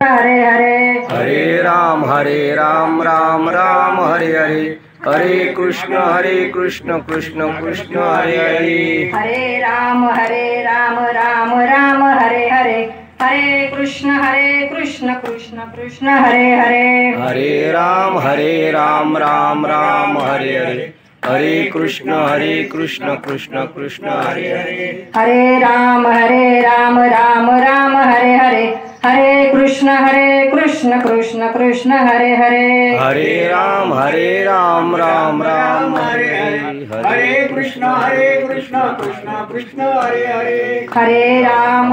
हरे हरे हरे राम राम राम हरे हरे हरे कृष्ण कृष्ण कृष्ण हरे हरे हरे राम राम राम हरे हरे हरे कृष्ण कृष्ण कृष्ण हरे हरे हरे राम राम राम हरे हरे हरे कृष्ण कृष्ण कृष्ण हरे हरे हरे राम राम राम हरे हरे हरे कृष्ण कृष्ण कृष्ण हरे हरे हरे राम राम राम हरे हरे हरे कृष्ण कृष्ण कृष्ण हरे हरे हरे राम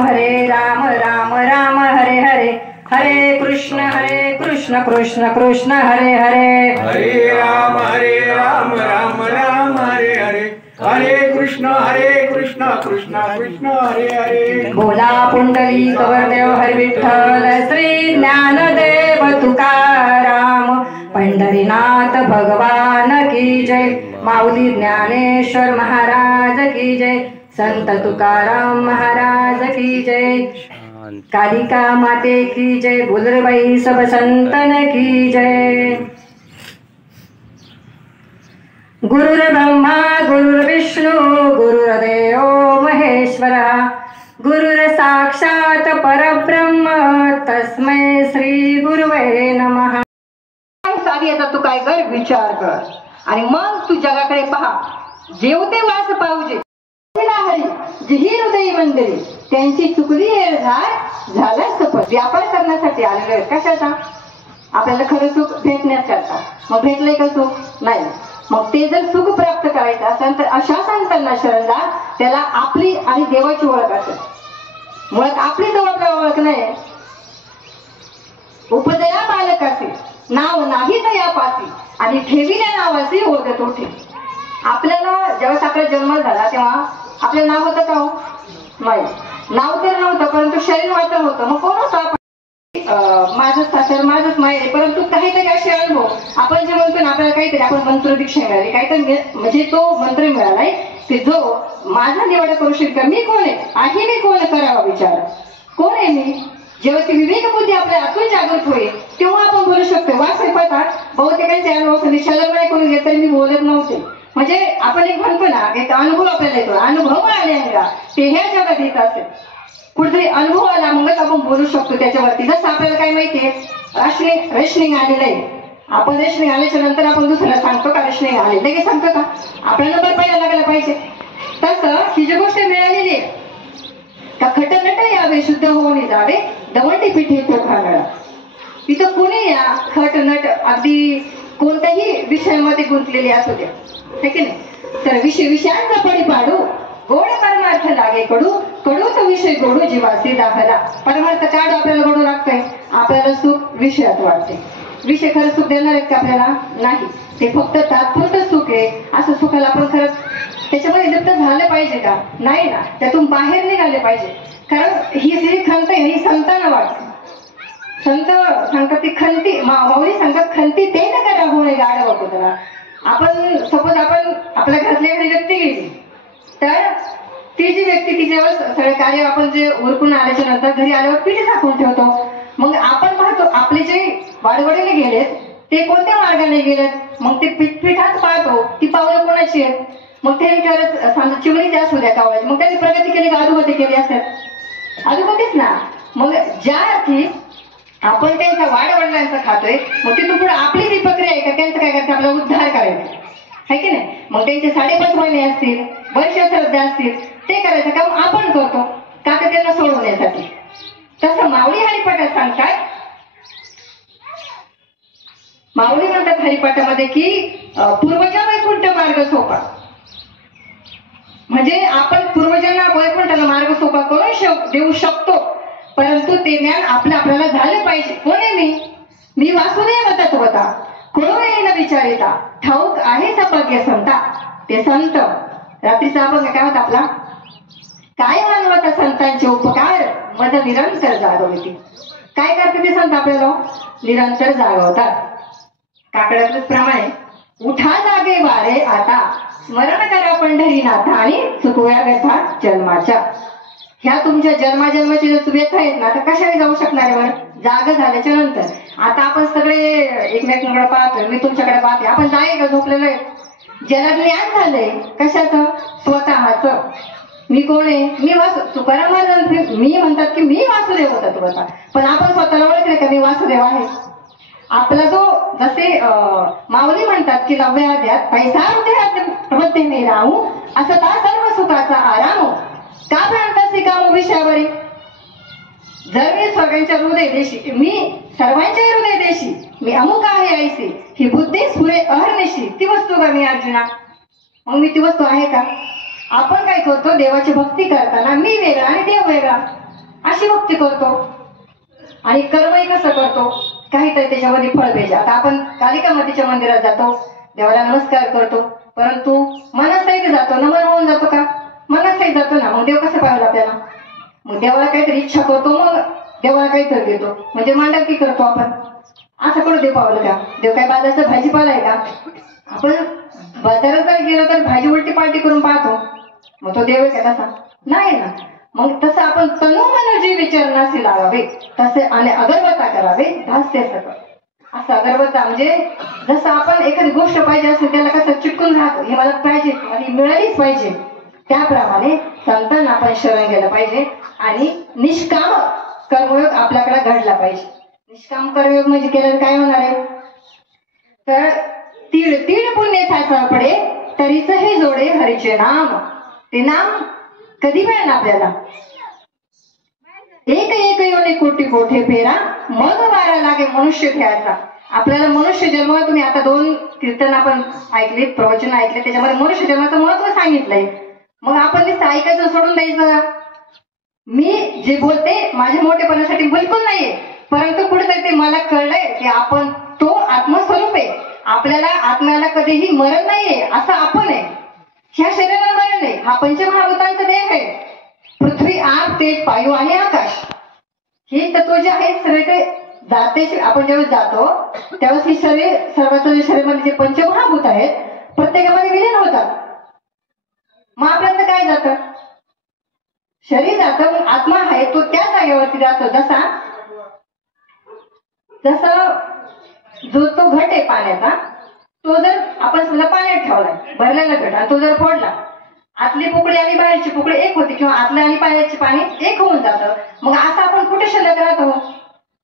राम राम हरे हरे हरे कृष्ण कृष्ण कृष्ण हरे हरे हरे राम राम हरे हरे हरे कृष्ण कृष्ण कृष्ण हरे हरे बोला पुंडलिक वरदेव हरी विठ्ठल श्री ज्ञानदेव तुकाराम पंढरीनाथ भगवान की जय माऊली ज्ञानेश्वर महाराज की जय संत तुकाराम महाराज की जय कालिका माते की जय बुलरबाई सब संतन की जय गुरुर्ब्रह्मा गुरुर्विष्णू गुरुर्देव महेश्वर गुरुर साक्षात परब्रह्म तस्मै श्री गुरुवे नमः. साधी येतात तू काय कर विचार कर आणि मग तू जगाकडे पहा जेवते वास पाहुजे हरी जिही हृदय मंदिरे त्यांची चुकली झाला सफल व्यापार करण्यासाठी आलेलो आहे कशाचा आपल्याला खरं सुख भेटण्याकरता मग भेटलंय का सुख नाही मग ते जर सुख प्राप्त करायचं असेल तर अशा संतांना शरण जा त्याला आपली आणि देवाची ओळख असेल मुळात आपली जवळ ओळख नाही उपदया बालकाचे नाव नाही तया पासी आणि ठेविल्या नावाची ओळखत होते. आपल्याला जेव्हा आपला जन्म झाला तेव्हा आपलं नाव होतं का हो नाही नाव तर नव्हतं परंतु शरीर मात्र होतं मग कोण होतं माझं सासर माझंच माहेर परंतु काहीतरी असे अनुभव आपण जे म्हणतो ना आपल्याला काहीतरी आपण मंत्र दीक्षा मिळाली काहीतरी म्हणजे तो मंत्र मिळालाय की जो माझा निवड करू शकतो मी कोण आहे मी कोण करावा विचार कोण आहे मी जेव्हा ती विवेक बुद्धी आपल्या आतून जागृत होईल तेव्हा आपण बोलू शकतो वाचतात बहुतेकांचे अनुभव निशाला कोणी घेत तरी मी बोलत नव्हते म्हणजे आपण एक म्हणतो ना एक अनुभव आपल्याला येतो अनुभव आलेला ते ह्या जगात येत असेल कुठेतरी अनुभव आला मगच आपण बोलू शकतो त्याच्यावरती जसं आपल्याला काय माहितीये रेशनिंग आलेलं आहे आपण रेशनिंग आल्याच्या नंतर आपण दुसऱ्याला सांगतो का रेशनिंग आले लगेच सांगतो का आपला नंबर पहिला लागला पाहिजे तसं ही जी गोष्ट मिळालेली आहे का खटनट यावे शुद्ध होऊन जावे दवंडी पिठी चोखागळा तिथं कुणी या खटनट अगदी कोणत्याही विषयामध्ये गुंतलेले असू द्या हे की नाही तर विषयांचा पडी पाडू गोड परमार्थ लागे कडू कडूच विषय गोडू जीवासी दाखला परमार्थ काढू आपल्याला गोडू लागतंय आपल्याला सुख विषयात वाटते विषय खरं सुख देणार आहेत का आपल्याला नाही ते फक्त तात्पुरतं सुख आहे असं सुखाला आपण खरंच त्याच्यामध्ये लिप्त झालं पाहिजे का नाही ना त्यातून बाहेर निघाले पाहिजे कारण ही जी खंत आहे ही संतांना वाटते संत सांगतात ती खंती माऊली सांगतात खंती ते न करा होणे गाड बघतो त्याला आपण सपोज आपण आपल्या घरातली एखादी व्यक्ती गेली तर ती जी व्यक्ती तिच्यावर सगळे कार्य आपण जे उरकून आल्याच्या नंतर घरी आल्यावर पिठी टाकून ठेवतो मग आपण पाहतो आपले जे वाडवडीने गेलेत ते कोणत्या मार्गाने गेलेत मग ते पिठात पाहतो ती पावलं कोणाची आहेत मग ते करत समजा चिमणीचे असू द्या कावळ्याची मग त्यांनी प्रगती केली का अधोगती केली असेल अधोगतीच ना मग ज्या अर्थी आपण त्यांच्या वाडवडिलांचा खातोय मग तिथून पुढे आपली जी प्रक्रिया आहे का त्यांचं काय करायचं आपला उद्धार करायचा है की नाही मग त्यांचे 5.5 महिने असतील वर्ष श्रद्धा असतील ते करायचं काम आपण करतो का तर त्यांना सोडवण्यासाठी तसं माऊली हरिपाठात सांगतात माऊली म्हणतात हरिपाठामध्ये की पूर्वजा वैकुंठ मार्ग सोपा म्हणजे आपण पूर्वजांना वैकुंठाला मार्ग सोपा करून देऊ शकतो परंतु ते ज्ञान आपल्याला झालं पाहिजे कोण आहे मी वासुदेव तत्वता कोण येईन विचारिता ठाऊक आहे सपाग्य संता ते संत रात्रीचा अभंग काय होता आपला काय मानवता संतांचे उपकार मज निरंतर जागवते काय करते ते संत आपल्याला निरंतर जागवतात काकड्यातच प्रमाणे उठा जागे वारे आता स्मरण करा पंढरीनाथा आणि चुकव्या व्यथा जन्माच्या ह्या तुमच्या जन्माजन्माची जर व्यथा आहेत ना तर कशाने जाऊ शकणार आहे बरं जाग झाल्याच्या नंतर. आता आपण सगळे एकमेकांकडे पाहतोय, मी तुमच्याकडे पाहते, आपण जागे का झोपलेलो आहे? ज्याला ज्ञान झालंय कशाचं? स्वतःच. मी कोण आहे? मी तुकाराम महाराज मी म्हणतात की मी वासुदेव तत्वता, पण आपण स्वतःला ओळखले का मी वासुदेव आहे? आपला जो जसे माऊली म्हणतात की 90 अध्यात पैसा मध्ये मी राहू असं ता सर्व सुखाचा आराम का म्हणतात कामो विषयावरी. जर मी सगळ्यांच्या हृदय देशी, मी सर्वांच्या हृदय देशी, मी अमुक आहे ऐसी ही बुद्धी सुरे अहर्निशी, ती वस्तू का मी अर्जुना? मग मी ती वस्तू आहे का? आपण काय करतो? देवाची भक्ती करताना मी वेगळा आणि देव वेगळा अशी भक्ती करतो. आणि कर्मही कसं करतो? काहीतरी त्याच्यामध्ये फळ पाहिजे. आता आपण कालिका मातेच्या मंदिरात जातो, देवाला नमस्कार करतो, परंतु मनसहित जातो, नमन होऊन जातो का? मनसहित जातो ना. मग देव कसं पाहिलं आपल्याला? मग देवाला काहीतरी इच्छा करतो, मग देवाला काहीतरी देतो, म्हणजे मांडकी करतो आपण. असं करून देव पावलं का? देव काय बाजारचा भाजीपाला आहे का? आपण बाजारात जर गेलो तर भाजी उलटी पालटी करून पाहतो, मग तो देव आहे का? तसा नाही ना. मग तसं आपण तनु मन जी विचारणाशी लावावे तसे आणि अगरबत्ता करावे धास्य सकळ. असं अगरबत्ता म्हणजे जसं आपण एखादी गोष्ट पाहिजे असेल त्याला कसं चिटकून राहतो, हे मला पाहिजे, मला मिळालीच पाहिजे, त्याप्रमाणे संतांना आपण शरण गेलं पाहिजे आणि निष्काम कर्मयोग आपल्याकडे घडला पाहिजे. निष्काम कर्मयोग म्हणजे केलं काय होणार आहे? तर तीळ तीळ पुण्य सापडे तरीच हे जोडे हरीचे नाम. ते नाम कधी मिळेल आपल्याला? एक एक योनी कोटी कोठे फेरा मग वारा लागे मनुष्य घ्यायचा. आपल्याला मनुष्य जन्म, तुम्ही आता 2 कीर्तन आपण ऐकले, प्रवचन ऐकले, त्याच्यामध्ये मनुष्य जन्माचं महत्व सांगितलंय. मग आपण नुसतं ऐकायचं सोडून द्यायचं? मी जे बोलते माझ्या मोठेपणासाठी बिलकुल नाहीये, परंतु कुठेतरी ते मला कळलंय की आपण तो आत्मस्वरूप आहे. आपल्याला आत्म्याला कधीही मरण नाहीये, असं आपण आहे. ह्या शरीराला मरण नाही, हा पंचमहाभूतांचा देह आहे. पृथ्वी, आग, तेज, वायू आणि आकाश हे तत्व जे आहे सगळे जाते. आपण ज्यावेळेस जातो त्यावेळेस ही शरीर सर्वांच्या शरीरामध्ये जे पंचमहाभूत आहेत प्रत्येकामध्ये विलीन होतात. मग आपल्याला काय जातं? शरीर जातं, पण आत्मा आहे तो त्या जागेवरती जातो. जसा जो तो घट आहे पाण्याचा, तो जर आपण समजा पाण्यात ठेवलाय भरलेला घट आणि तो जर फोडला, आतली पोकळी आणि बाहेरची पोकळी एक होती, किंवा आतल्या आणि बाहेरचे पाणी एक होऊन जातं. मग असं आपण कुठे शिल्लक राहतो?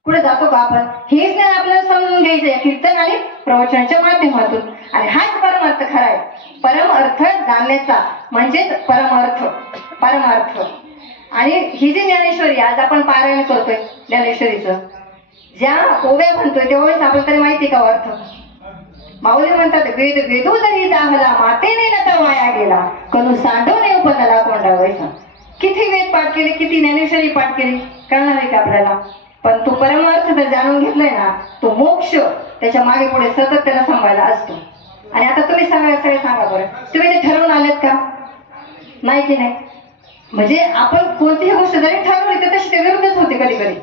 कुठे जातो का आपण? हेच नाही आपल्याला समजून घ्यायचंय कीर्तन आणि प्रवचनाच्या माध्यमातून. आणि हाच परमार्थ खरा आहे. परम अर्थ जाणण्याचा म्हणजेच परमार्थ. आणि ही जी ज्ञानेश्वरी आज आपण पारायण करतोय ज्ञानेश्वरीचं, ज्या ओव्या म्हणतोय तेव्हाच आपण तरी माहिती का अर्थ? माऊली म्हणतात वेद वेदू जरी जाहला मातेने नता वाया गेला कनु सांडोने उपनला कोंडावायचा. किती वेद पाठ केले, किती ज्ञानेश्वरी पाठ केली, कळणार आहे का आपल्याला? पण तो परमार्थ जर जाणून घेतलाय ना, तो मोक्ष त्याच्या मागे पुढे सतत त्याला सांभाळला असतो. आणि आता तुम्ही सगळे सांगा बरं, तुम्ही ते ठरवून आलेत का? नाही की नाही? म्हणजे आपण कोणतीही गोष्ट जरी ठरवली तर तशी ते विरुद्धच होते कधी कधी.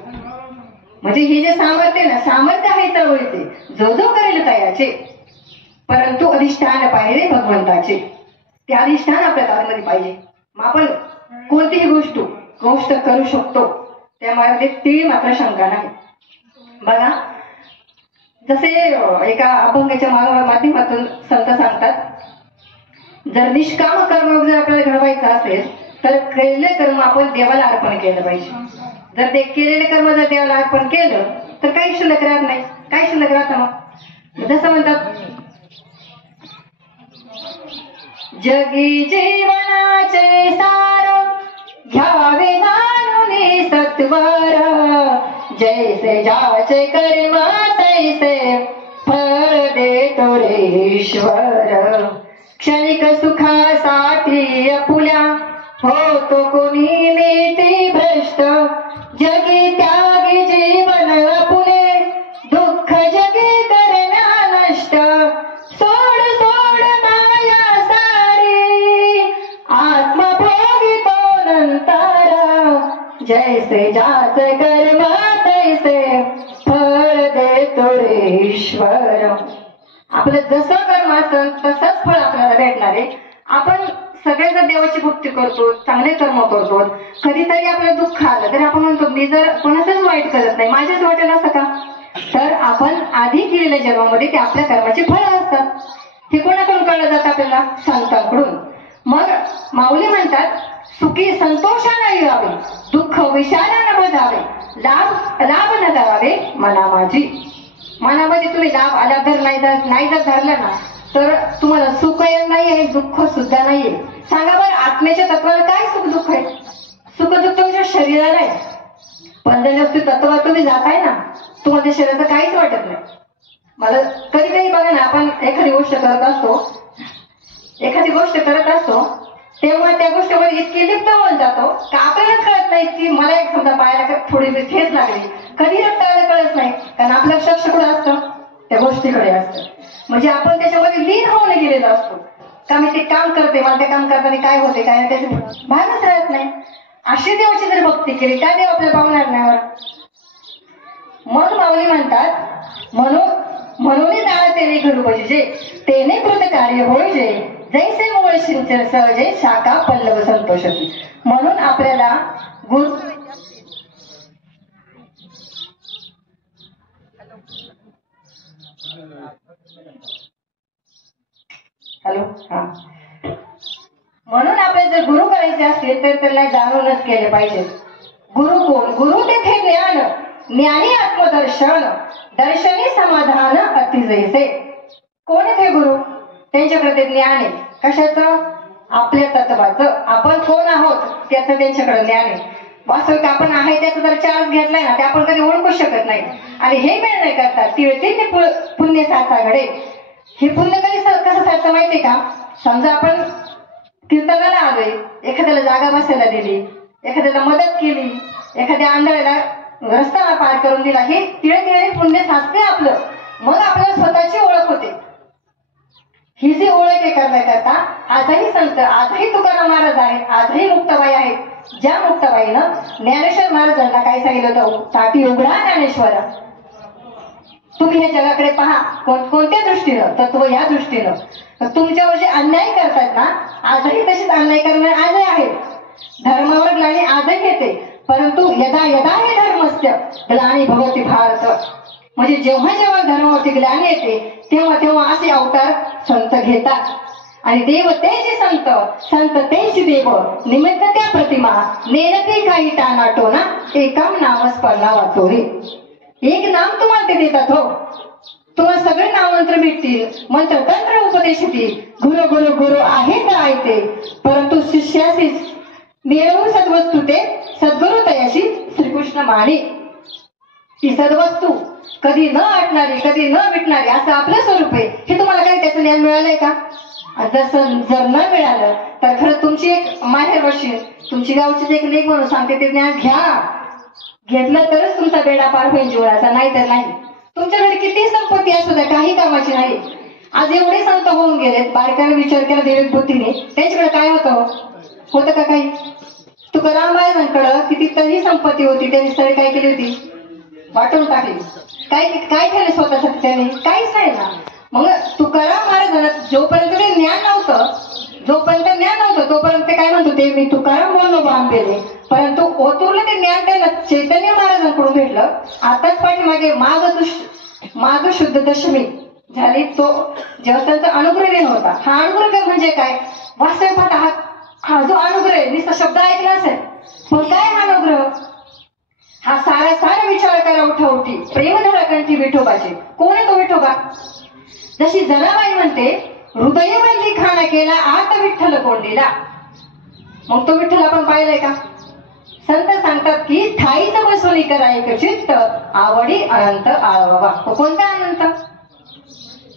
म्हणजे हे जे सामर्थ्य ना, सामर्थ्य आहे चळवळीचे, जो जो करेल तयाचे, परंतु अधिष्ठान पाहिजे भगवंताचे. ते अधिष्ठान आपल्या दारामध्ये पाहिजे. मग आपण कोणतीही गोष्ट करू शकतो, त्यामध्ये तीळ मात्र शंका नाही. बघा, जसे एका अभंगाच्या माध्यमातून संत सांगतात, जर निष्काम कर्म जर आपल्याला घडवायचं असेल तर केलेले कर्म आपण देवाला अर्पण केलं पाहिजे. जर ते केलेले कर्म जर देवाला अर्पण केलं तर काही शिल्लक राहत नाही. काय शिल्लक राहतं मग? जसं म्हणतात, जगी जीवनाचे सार घ्यावे जाणून सत्वर, जैसे ज्याचे कर्म तैसे फळ देतो रे ईश्वर. क्षणिक सुखासाठी अपुल्या होतो कोणी नीती भ्रष्ट, जगी त्यागी जीवन अपुले दुःख जगी करण्या नष्ट. सोड सोड माया सारी आत्मा भोगितो नंतर, जैसे ज्याचे कर्म तैसे फळ देतो रे ईश्वर. आपलं जसं कर्म असेल तसंच फळ आपल्याला भेटणार आहे. आपण सगळे जर देवाची भक्ती करतो, चांगले कर्म करतो, कधीतरी आपलं दुःख आलं तर आपण म्हणतो मी जर कोणाचंच वाईट करत नाही, माझ्याच वाटेल असं का? तर आपण आधी केलेल्या जन्मामध्ये ते आपल्या कर्माची फळं असतात. हे कोणाकडून कळलं जातं आपल्याला? संतांकडून. मग माऊली म्हणतात, सुखी संतोषाने यावे, दुःख विचारानं बजावे, लाभ न करावे मना माझी. मनामध्ये तुम्ही लाभ आला तर नाही जर धरला ना तर तुम्हाला सुख नाही आहे, दुःख सुद्धा नाहीये. सांगा बरं, आत्म्याच्या तत्वाला काय सुख दुःख आहे? सुख दुःख तुमच्या शरीराला आहे, पण जर तत्वात तुम्ही जाताय ना तुम्हाला शरीराचं काहीच वाटत नाही. मला कधी कधी बघा ना, आपण एखादी गोष्ट करत असतो तेव्हा त्या गोष्टीमध्ये इतकी लिप्त होऊन जातो का आपल्यालाच कळत नाही की मला एक समजा पायाला थोडी ठेच लागली, कधी रक्ताला कळत नाही, कारण आपलं लक्ष कुठं असतं? त्या गोष्टीकडे असतं. म्हणजे आपण त्याच्यामध्ये लीन होऊन गेलेलो असतो का मी ते काम करते, मला ते काम करताना काय होते काय नाही त्याच्या भानच राहत नाही. अशी देवाची जर भक्ती केली काय देव आपल्याला पावणार नाही? मग माऊली म्हणतात, म्हणून जाणते घरू बजिजे, तेने कृत कार्य होईजे, जैसे मूळ सिंचन सहजे शाखा पल्लव संतोषती. म्हणून आपल्याला गुरु म्हणून आपल्याला जर गुरु करायचे असतील तर त्यांना जाणूनच केले पाहिजे. गुरु कोण? गुरु तेथे ज्ञान, ज्ञानी आत्मदर्शन, दर्शनी समाधान अतिजैसे. कोण आहे गुरु? त्यांच्याकडे ते ज्ञान आहे. कशाचं? आपल्या तत्वाचं. आपण कोण आहोत त्याचं त्यांच्याकडे ज्ञान आहे. वास्तविक आपण आहे त्याचा जर चार्ज घेतलाय ना ते आपण कधी ओळखू शकत नाही. आणि हे निर्णय करतात तिळते पुण्य साचा घडे. हे पुण्य कसं साधतं माहितीये का? समजा आपण कीर्तनाला आलोय, एखाद्याला जागा बसायला दिली, एखाद्याला मदत केली, एखाद्या आंधळ्याला रस्ता पार करून दिला, हे तिळे पुण्य साधते आपलं. मग आपल्याला स्वतःची ओळख होते. ही जी ओळख आहे करण्याकरता आजही संत, आजही तुकाराम महाराज आहेत, आजही मुक्ताबाई आहेत. ज्या मुक्ताबाईनं ज्ञानेश्वर महाराजांना काय सांगितलं होतं? ताटी उघडा ज्ञानेश्वरा, तुम्ही हे जगाकडे पहा. कोणत्या दृष्टीनं? तत्व या दृष्टीनं. तुमच्यावर जे अन्याय करतात ना, आजही तसेच अन्याय करणारे आजही आहेत. धर्मावर ग्लानी आजही येते, परंतु यदा यदा हे धर्मस्य ग्लानी भगवती भारत. म्हणजे जेव्हा जेव्हा धर्मावरती ग्लानी येते तेव्हा तेव्हा असे अवतार संत घेतात. आणि देव तेच संत, संत तेच देव, निमित्त त्या प्रतिमा, नेनते काही टानाटोना, एकाम नाम स्पर्धा वाचोरे. एक नाम तुम्हाला ते देतात हो. तुम्हाला सगळे नाममंत्र भेटतील, मंत्र तंत्र उपदेश येतील, गुरु गुरु गुरु आहे तर ऐकते, परंतु शिष्याशी मिळवून सद्वस्तू ते सद्गुरु तयाशी श्रीकृष्ण माने. ही सद्वस्तू कधी न आटणारी, कधी न मिटणारी असं आपलं स्वरूप आहे. हे तुम्हाला काही त्याचं ज्ञान मिळालंय का? जर न मिळालं तर खरं तुमची एक माहेर वर्षी तुमची गावची एक लेख म्हणून सांगते ते ज्ञान घ्या. घेतलं तरच तुमचा बेडा पार होईल जीवनाचा, नाही तर नाही. तुमच्याकडे किती संपत्ती असू द्या, काही कामाची नाही. आज एवढे संत होऊन गेलेत, बारकाने विचार केला विवेक बुद्धीने, त्यांच्याकडे काय होतं का काही? तुकाराम महाराजांकडं कितीतरी संपत्ती होती, त्यांनी सगळी काय केली होती? वाटून टाकली. काय केलं स्वतःसाठी त्याने? काहीच नाही ना. मग तुकाराम महाराजांना जोपर्यंत ते ज्ञान नव्हतं तोपर्यंत काय म्हणत होते? मी तुकाराम बोललो बाम केले, परंतु ओतूरला ते ज्ञान त्यांना चैतन्य महाराजांकडून भेटलं. आताच पाठीमागे माघ शुद्ध दशमी झाली, तो जेव्हा त्यांचा अनुग्रह दिन होता. हा अनुग्रह म्हणजे काय? वास्तविक पाहता हा जो अनुग्रह आहे, नुसता शब्द ऐकला असेल, पण काय हा अनुग्रह? हा सारा विचार करा उठाउठी, प्रेम धरा कंठी विठोबाचे. कोण आहे तो विठोबा? जशी जनाबाई म्हणते, हृदय बंदी खाना केला आत विठ्ठल कोंडीला. मग तो विठ्ठल आपण पाहिलाय का? संत सांगतात की ठाईच बसवली करा एक चित्त, आवडी अनंत आळवा. कोणता अनंत?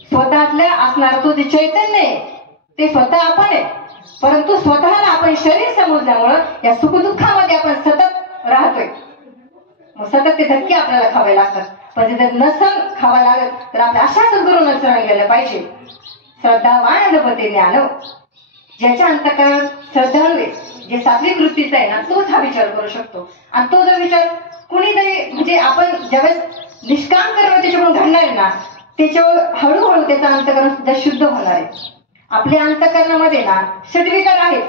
स्वतःतल्या असणार तो जे चैतन्य आहे ते स्वतः आपण आहे, परंतु स्वतःला आपण शरीर समजल्यामुळं या सुखदुःखामध्ये आपण सतत राहतोय. मग सतत ते धक्के आपल्याला खावे लागतात. पण जर नसन खावा लागत तर आपल्या अशा सद्गुरूंना शरण गेलं पाहिजे. श्रद्धावान नभते ज्ञान, ज्याच्या अंतःकरण श्रद्धाळू आहे, जे सात्विक वृत्तीचा आहे ना, तोच हा विचार करू शकतो. आणि तो जर विचार कुणीतरी म्हणजे आपण ज्यावेळेस निष्काम कर्म त्याच्याकडून घडणार आहे ना, त्याच्यावर हळूहळू त्याचं अंतःकरण सुद्धा शुद्ध होणार आहे. आपल्या अंतःकरणामध्ये ना षड्विकार आहेत.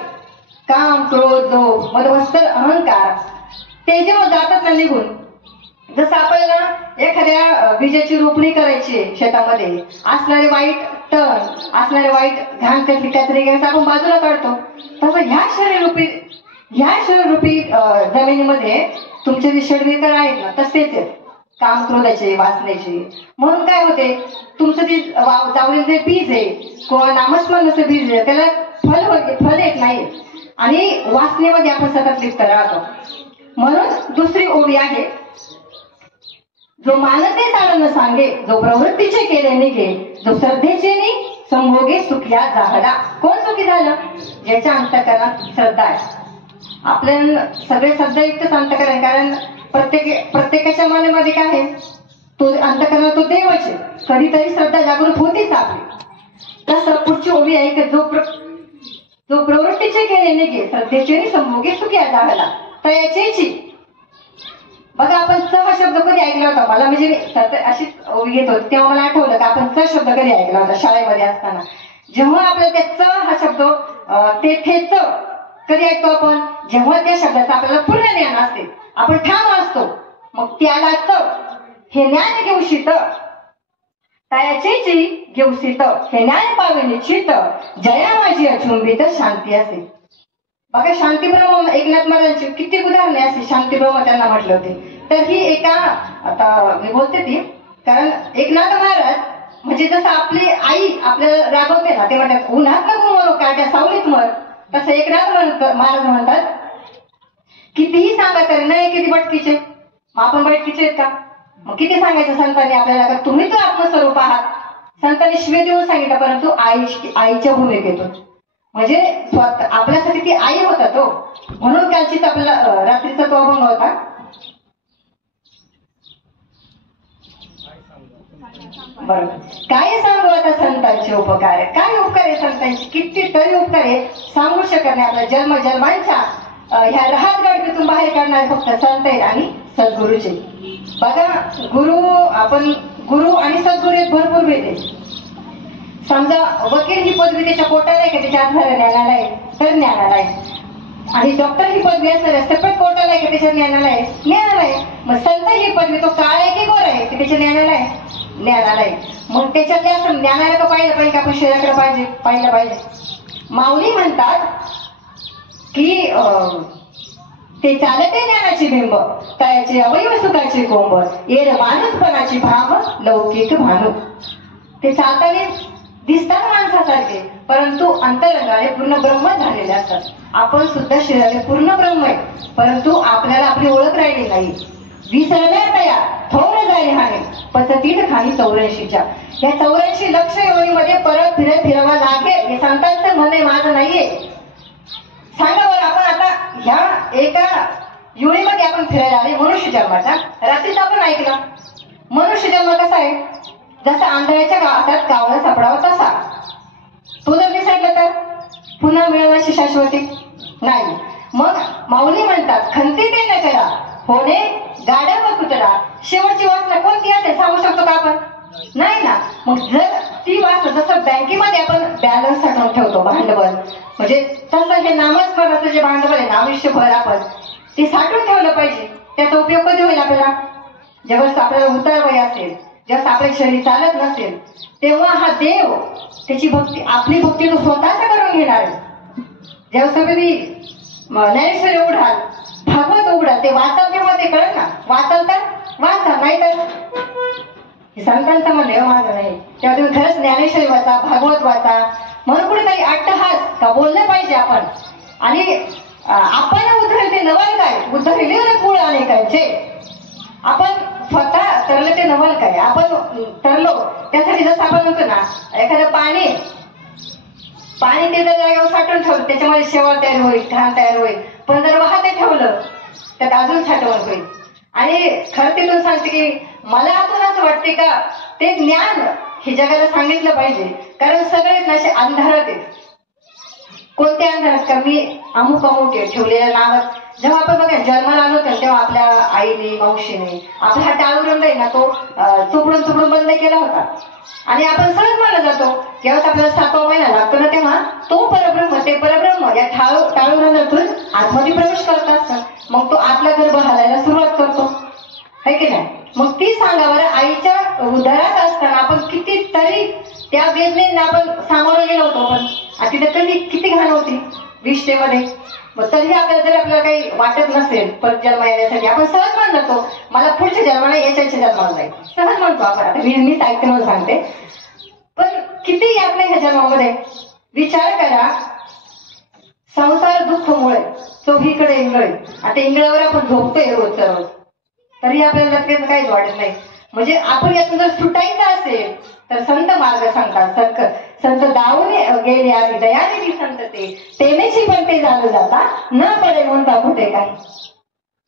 काम, क्रोध, लोभ, मद, मत्सर, अहंकार. ते जेव्हा जातात ना निघून, जसं आपल्याला एखाद्या बीजाची रोपणी करायची आहे शेतामध्ये, असणारे वाईट तण, असणारे वाईट घाण कचरे घ्यायचं आपण बाजूला काढतो, तसं ह्या शरीररूपी जमिनीमध्ये तुमचे जे षड्विकार आहेत ना तसेच आहेत. काम, क्रोधाचे, वासनेचे. म्हणून काय होते, तुमचं जे जावलेलं जे बीज आहे किंवा नामस्मरणाचं बीज आहे त्याला फल येत नाही आणि वासनेमध्ये आपण सतत लिप्त राहतो. म्हणून दुसरी ओवी आहे, जो मानते तारण सांगे, जो प्रवृत्तीचे केले निघे, जो श्रद्धेचे संभोगे सुखिया झाला. कोण सुखी झालं? ज्याच्या अंतःकरणात श्रद्धा आहे. आपल्या सगळे श्रद्धायुक्त अंतःकरण, कारण प्रत्येकाच्या मनामध्ये काय आहे, तो अंतःकरण तो देवच आहे. कधीतरी श्रद्धा जागृत होतीच आपली. तसं पुढची ओवी आहे की जो प्रवृत्तीचे केले निघे, श्रद्धेचे संभोगे सुखिया झाला. तयाचेची. बघा, आपण च हा शब्द कधी ऐकला होता? मला म्हणजे अशीच ओवी घेत होती तेव्हा मला आठवलं की आपण च शब्द कधी ऐकला होता शाळेमध्ये असताना. जेव्हा आपल्याला त्या च हा शब्द ते च कधी ऐकतो आपण? जेव्हा त्या शब्दाचं आपल्याला पूर्ण ज्ञान असते, आपण ठाम असतो, मग त्याला च हे ज्ञान घेऊ शित, तयाचेची घेऊ शित, हे ज्ञान पावे निश्चित, जया माझी अचुंबित शांती असे. बघा, शांतीब्रह्म एकनाथ महाराजांची किती उदाहरणे असे शांतीब्रह्म त्यांना म्हटले होते. तर ही एका, आता मी बोलते ती, कारण एकनाथ महाराज म्हणजे जसं आपली आई आपल्याला रागवते ना, ते म्हणतात उन्हात नको मरो काट्या सावलीत मर, तसं एकनाथ महाराज म्हणतात कितीही सांगा तरी नाही किती बटकीचे. मग आपण बटकीचे आहेत का? मग किती सांगायचं संतांनी आपल्याला, तुम्ही तर आत्मस्वरूप आहात. संतांनी शिवे देऊन सांगितलं, परंतु आईच्या भूमिकेतून, म्हणजे स्वतः आपल्यासाठी ती आई होता तो. म्हणून कालचीच आपल्याला रात्रीचा तो अभंग होता. बरोबर, काय सांगू आता संतांचे उपकार. काय उपकार आहे संतांचे, कितीतरी उपकार आहे, सांगू शकत नाही. आपल्या जन्मांच्या ह्या राहत गाडीतून बाहेर काढणारे फक्त संत आहेत आणि सद्गुरूचे. बघा, गुरु आणि सद्गुरू भरपूर भेद आहे. समजा वकील ही पदवी त्याच्या पोटाला आहे का त्याच्या आधार ज्ञानाला आहे तर ज्ञानाला आहे, आणि डॉक्टर ही पदवी असणार सेपरेट पोटाला आहे का त्याच्या ज्ञानाला आहे. मग संत ही पदवी तो काळ आहे की गोर आहे की त्याच्या ज्ञानाला आहे. मग त्याच्यातल्या असं ज्ञानाला का पाहिजे का आपण शरीराकडे पाहिलं पाहिजे. माऊली म्हणतात की ते चालते ज्ञानाची बिंब, तयाचे अवयव सुखाचे कोंब, येर माणूसपणाची भाव लौकिक भानू. ते चालताना दिसतात माणसासारखे, परंतु अंतरंगाने पूर्ण ब्रह्म झालेले असतात. आपण सुद्धा शरीराने पूर्ण ब्रह्म आहे, परंतु आपल्याला आपली ओळख राहिली नाही. विसरल्या तयार थोर झाले हाने, पचतीत खाली 84च्या. या 84 लक्ष योनीमध्ये परत फिरवा लागेल हे संतांचं म्हणणे माझं नाहीये. सांगा बरं, आपण आता ह्या एका योनीमध्ये आपण फिरायला आले मनुष्य जन्माचा. रात्रीच आपण ऐकलं मनुष्य जन्म कसा आहे, जसा आंधळ्याच्या हातात कावळा सापडावा तसा. तो जर विसरला तर पुन्हा मिळवण्याची शाश्वती नाही. मग माऊली म्हणतात खंती ते न करा होणे गाड्या व कुत्रा. शेवटची वासना कोणती असेल सांगू शकतो का आपण? नाही ना. मग जर ती वासना, जसं बँकेमध्ये आपण बॅलन्स साठवून ठेवतो भांडवल, म्हणजे तसं हे नामस्मरणाचं जे भांडवल आहे ना आयुष्यभर आपण ते साठवून ठेवलं पाहिजे. त्याचा उपयोग कधी होईल आपल्याला? जेव्हा आपल्याला उतार वय असेल, जेव्हा आपले शरीर चालत नसेल, तेव्हा हा देव त्याची भक्ती, आपली भक्ती तो स्वतःच करून घेणार आहे. जेव्हा सगळी ज्ञानेश्वरी उघडाल, भागवत उघडाल, ते वाचाल तेव्हा ते कळत ना. वाचाल तर वाचा, नाही तर संतांचा म्हणणे माझं नाही. तेव्हा तुम्ही खरंच ज्ञानेश्वरी वाचा, भागवत वाचा. म्हणून कुठेतरी अट्टहास का बोललं पाहिजे आपण. आणि आपण उद्धरले नवल काय, उद्धरले कुळ अनेकांचे. आपण स्वतः तरले ते नवल काय, आपण तरलो त्यासाठी जसं आपण म्हणतो ना, एखादं पाणी ते जर जागेवर साठवून ठेवलं त्याच्यामध्ये शेवाळ तयार होईल, घाण तयार होईल. पण जर वाहते ठेवलं त्यात अजून साठवण होईल. आणि खरं तिथून सांगते की मला आतून असं वाटते का ते ज्ञान हे जगाला सांगितलं पाहिजे. कारण सगळेच असे अंधारात आहेत. कोणत्या अंधारात का मी अमुक आहे ठेवलेल्या नावात. जेव्हा आपण बघा जन्माला आलो तर तेव्हा आपल्या आईने मावशीने आपला हा टाळूरंग आहे ना तो चुपडून चुपडून बंद केला होता. आणि आपण सहज मानला जातो जेव्हा आपल्याला 7वा महिना लागतो ना तेव्हा तो परब्रह्म ते परब्रह्म या टाळूरंगातून आतमध्ये प्रवेश करत असतात. मग तो आतला गर्भ हलायला सुरुवात करतो है की नाही. मग ती सांगा बरं आईच्या उदरात असताना आपण कितीतरी त्या वेदनेला आपण सामोरं गेलो होतो. पण तिथे कधी किती घाण होती विष्ठेमध्ये. मग तरी आपल्याला काही वाटत नसेल परत जन्म येण्यासाठी आपण सहज म्हणत जातो मला पुढच्या जन्माला याच्या जन्माला जाईल सहज म्हणतो आपण. आता मीच ऐकते म्हणून सांगते. पण किती यात नाही ह्या जन्मामध्ये विचार करा. संसार दुःखमुळे चोहीकडे इंगळे आता इंगळावर आपण झोपतोय रोजच्या रोज तरी आपल्याला त्याचं काहीच वाटत नाही. म्हणजे आपण यातून जर सुटायचं असेल तर संत मार्ग सांगतात. संत दावून गेले आधी दयानिधी संत तेनेची पण ते झालं जाता न पडे म्हणता कुठे काही.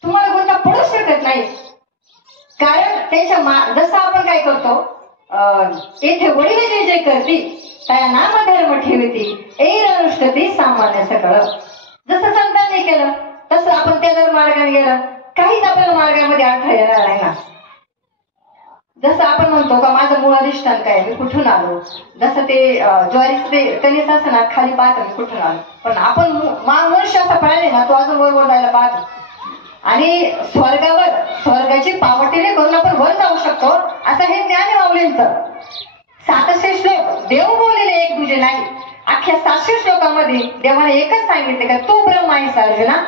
तुम्हाला कोणता पडू शकत नाही. कारण त्याच्या जसं आपण काय करतो येथे वडील जे जे करती त्या नाम धर्म ठेवती ऐर अनुष्ठती सामान्य सकळ. जसं संतांनी केलं तसं आपण त्या जर मार्गाने गेलं काहीच आपल्याला मार्गामध्ये अडथळा येणार नाही ना. जसं आपण म्हणतो का माझं मूळ अधिष्ठान काय मी कुठून आलो. जसं ते ज्वारीचं ते कणीस असं ना खाली पाहतं मी कुठून आलो. पण आपण मनुष्य असा प्राणी ना तो अजून वर जायला पाहतो. आणि स्वर्गाची पावटीने करून आपण वर जाऊ शकतो असं हे ज्ञान आहे माऊलींचं. 700 श्लोक देव बोललेले एक दुजे नाही. अख्ख्या 700 श्लोकामध्ये देवाने एकच सांगितले का तू ब्रह्म आहेस अर्जुना.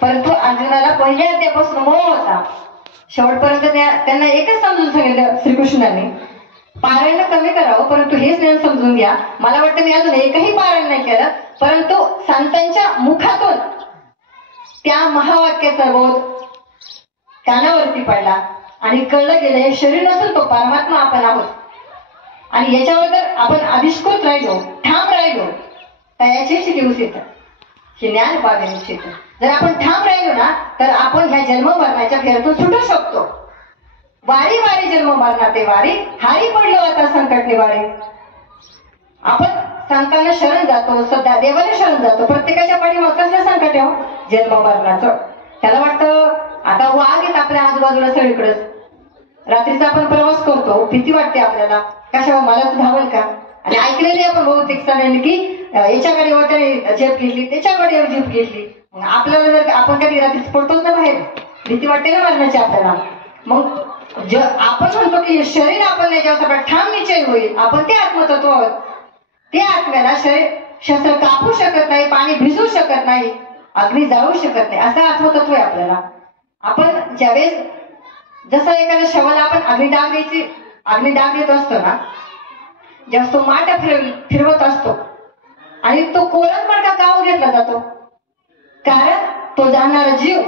परंतु अर्जुनाला पहिल्या अध्यायापासून मोह होता. शेवटपर्यंत त्यांना एकच समजून सांगितलं श्रीकृष्णाने पारायण कमी करावं परंतु हेच ज्ञान समजून घ्या. मला वाटतं मी अजून एकही पारायण नाही केलं परंतु संतांच्या मुखातून त्या महावाक्याचा बोध कानावरती पडला आणि कळलं गेलं हे शरीर नसून तो परमात्मा आपण आहोत. आणि याच्याबद्दल आपण अधिष्कृत राहिलो ठाम राहिलो तर याची दिवस येतं हे ज्ञान पाहण्याची येतं. जर आपण ठाम राहिलो ना तर आपण ह्या जन्म मरणाच्या फेऱ्यातून सुटू शकतो. वारी वारी जन्म मरणार ते वारी हारी पडलो आता संकट निवारी. आपण संतांना शरण जातो सध्या देवाला शरण जातो. प्रत्येकाच्या पाठीमाग कसलं संकट आहे जन्म मरणाचं. त्याला वाटतं आता वाघ आहेत आपल्या आजूबाजूला सगळीकडेच. रात्रीचा आपण प्रवास करतो भीती वाटते आपल्याला कशावर मला तू धावल का. आणि ऐकलेली आपण बहुतेक सगळ्यांनी की याच्या गाडीवर त्याने झेप घेतली त्याच्या गाडीवर झेप घेतली. मग आपल्याला जर आपण कधी रात्री पडतोच ना बाहेर भीती वाटते ना मरण्याची आपल्याला. मग आपण म्हणतो की शरीर आपण नाही जेव्हा सगळं ठाम निश्चय होईल आपण ते आत्मतत्व आहोत. ते आत्म्याला शस्त्र कापू शकत नाही पाणी भिजू शकत नाही अग्नी जाळू शकत नाही असं आत्मतत्व आहे आपल्याला. आपण ज्यावेळेस जसं एखाद्या शवाला आपण अग्निडाग देत असतो ना जेव्हा तो माठ फिरवत असतो आणि तो कोरच मडका का घेतला जातो कारण तो जाणारा जीव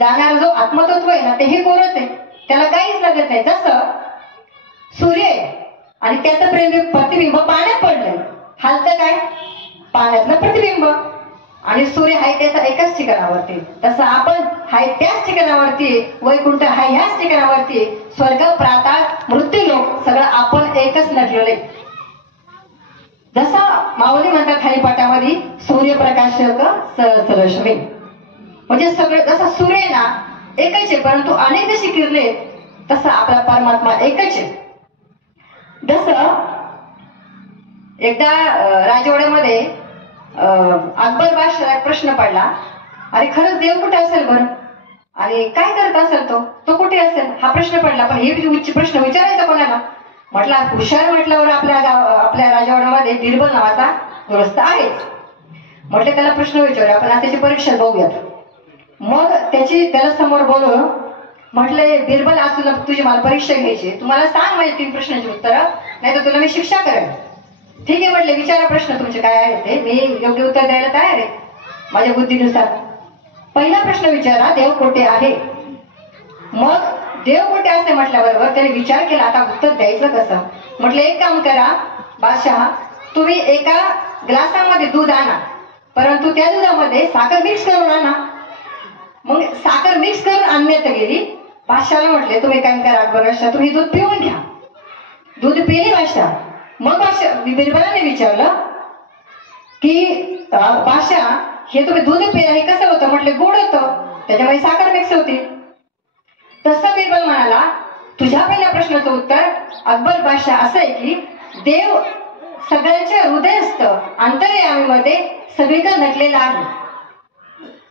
जाणारा जो आत्मतत्व आहे ना ते हे कोरच आहे त्याला काहीच लागत नाही. जसं सूर्य आहे आणि त्याचं प्रतिबिंब पाण्यात पडलंय हालतं काय पाण्यातलं प्रतिबिंब आणि सूर्य आहे त्याचा एकाच ठिकाणावरती. तसं आपण हाय त्याच ठिकाणावरती वैकुंठ हाय ह्याच ठिकाणावरती स्वर्ग प्राताळ मृत्यूलोक सगळं आपण एकच नटलेलं आहे. जसा माऊली म्हणतात हरिपाठामध्ये सूर्यप्रकाशक सहस्ररश्मी म्हणजे सगळं जसा सूर्य ना एकच आहे परंतु अनेक जशी किरणे तसा आपला परमात्मा एकच आहे. जसं एकदा राजवाड्यामध्ये अकबर बादशाह प्रश्न पडला अरे खरंच देव कुठे असेल बरं आणि काय करत असेल तो कुठे असेल हा प्रश्न पडला. पण हे उच्च प्रश्न विचारायचा कोणाला. म्हटला हुशार म्हटल्यावर आपल्या राजवाड्यामध्ये बिरबल नावाचा दुरस्त आहे. म्हटलं त्याला प्रश्न विचारूया आपण आज त्याची परीक्षा बघूयात. मग त्याला समोर बोलवलं म्हटलं बिरबल आज तुझी मला परीक्षा घ्यायची तुम्हाला सांग माझी 3 प्रश्नांची उत्तरं नाही तर तुला मी शिक्षा करेन. ठीक आहे म्हटलं विचारा प्रश्न तुमचे काय आहेत ते मी योग्य उत्तर द्यायला तयार आहे माझ्या बुद्धीनुसार. पहिला प्रश्न विचारा देव कोठे आहे. मग देव कुठे असते म्हटल्याबरोबर त्याने विचार केला आता उत्तर द्यायचं कसं. म्हटलं एक काम करा बादशाह तुम्ही एका ग्लासामध्ये दूध आणा परंतु त्या दुधामध्ये साखर मिक्स करून आणा. मग साखर मिक्स करून आणण्यात गेली. बादशाहला म्हटले तुम्ही काय करा अकबर बादशाह तुम्ही दूध पिऊन घ्या. दूध पिली बादशाह. मग बिरबलाने विचारलं की बादशाह हे तुम्ही दूध पिलं हे कसं होतं. म्हटले गोड होतं त्याच्यामध्ये साखर मिक्स होती. तसं बिरबल म्हणाला, तुझ्या पहिल्या प्रश्नाचं उत्तर अकबर बादशाह असं आहे की देव सगळ्यांचे हृदयस्थ अंतर्यामीमध्ये सगळीकडे नटलेला आहे.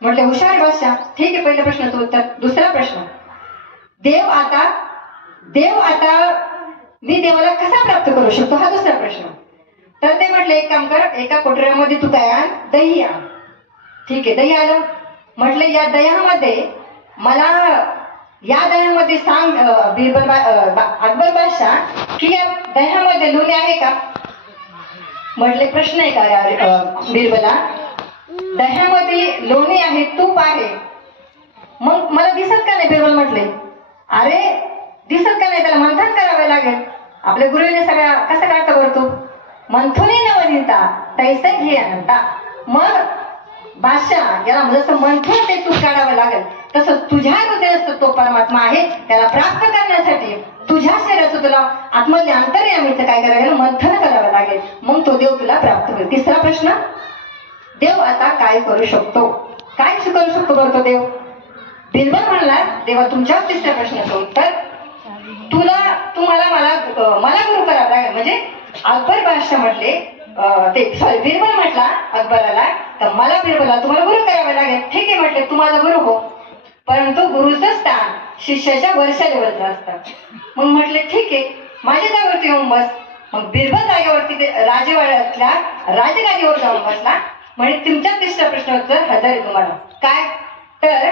म्हटले हुशार बादशाह, ठीक आहे, पहिल्या प्रश्नाचं उत्तर. दुसरा प्रश्न, देव आता मी देवाला कसा प्राप्त करू शकतो, हा दुसरा प्रश्न. तर ते म्हटले, एक काम कर, एका कोटऱ्यामध्ये तू काय आण, दही आण. ठीक आहे, दही आलं. म्हटले या दह्यामध्ये मला या दह्यामध्ये सांग अकबर बादशाह की या दह्यामध्ये लोणी आहे का. म्हटले प्रश्न आहे का यार बिरबला, दह्यामध्ये लोणी आहे, तूप आहे, मग मला दिसत का नाही. बिरबल म्हटले, अरे दिसत का नाही, त्याला मंथन करावे लागेल. आपल्या गुरुने सगळ्या कसं काढता करतो, मंथुनी नवनीता तैसे घे अनंता. मग बादशाह याला जसं मंथन ते तूप काढावं लागेल, तसं तुझ्या हृदयात तो परमात्मा आहे, त्याला प्राप्त करण्यासाठी तुझ्या शरीराचं तुला आतमधल्या अंतर्यामीचं काय करावं लागेल, मंथन करावं लागेल, मग तो देव तुला प्राप्त होईल. तिसरा प्रश्न, देव आता काय करू शकतो, काय करू शकतो बरं तो देव. बिरबल म्हणला, देवा तुमच्या तिसऱ्या प्रश्नाचं उत्तर तुम्हाला मला गुरु करावं लागेल. म्हणजे अकबर बादशाह म्हटले बिरबल म्हटला अकबराला, तर मला बिरबलला तुम्हाला गुरु करावं लागेल. ठीक आहे म्हटले, तू माझा गुरु हो, परंतु गुरुचं स्थान शिष्याच्या वरच्या लेवलचं असतं. मग म्हटले ठीक आहे, माझ्या जागेवरती येऊन बस. मग बिरबल जागेवरती ते राजवाड्यातल्या राजगादीवर जाऊन बसला. म्हणजे तुमच्या तिसऱ्या प्रश्नाचं हजर आहे तुम्हाला. काय तर